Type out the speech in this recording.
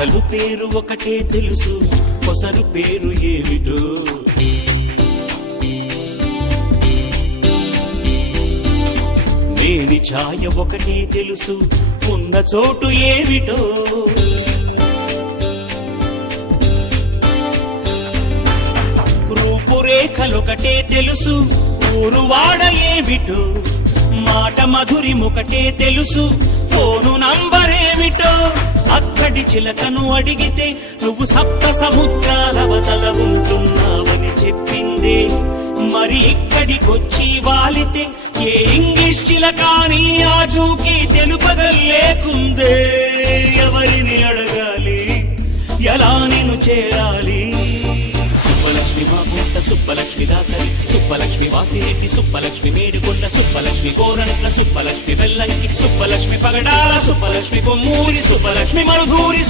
అసలు పేరు ఒకటే తెలుసు, కొసరు పేరు ఏమిటో. లేని ఛాయ ఒకటే తెలుసు, ఉన్న చోటు ఏమిటో. రూపురేఖలొకటే తెలుసు, ఊరువాడ ఏమిటో. మాట మధురిమొకటే తెలుసు, ఫోను నంబరేమిటో. అక్కడి చిలకను అడిగితే నువ్వు సప్త సముద్రాలవతల ఉంటున్నావని చెప్పిందే. మరి ఇక్కడికొచ్చి వాలితే ఏ ఇంగ్లీష్ చిలకాని ఆచూకీ తెలుపగలేకుందే. ఎవరిని అడగాలి, ఎలా నేను చేరాలి? సుబ్బలక్ష్మి మా పుట్ట, సుబ్బలక్ష్మి దాసరి, సుబ్బలక్ష్మి వాసిరెడ్డి, సుబ్బలక్ష్మి మేడుకొండ, సుబ్బలక్ష్మి గోరంట్ల, సుబ్బలక్ష్మి వెల్లంకి, సుబ్బలక్ష్మి పగడాల, సుబ్బలక్ష్మి కొమ్మూరి, సుబ్బలక్ష్మి మరుధూరి.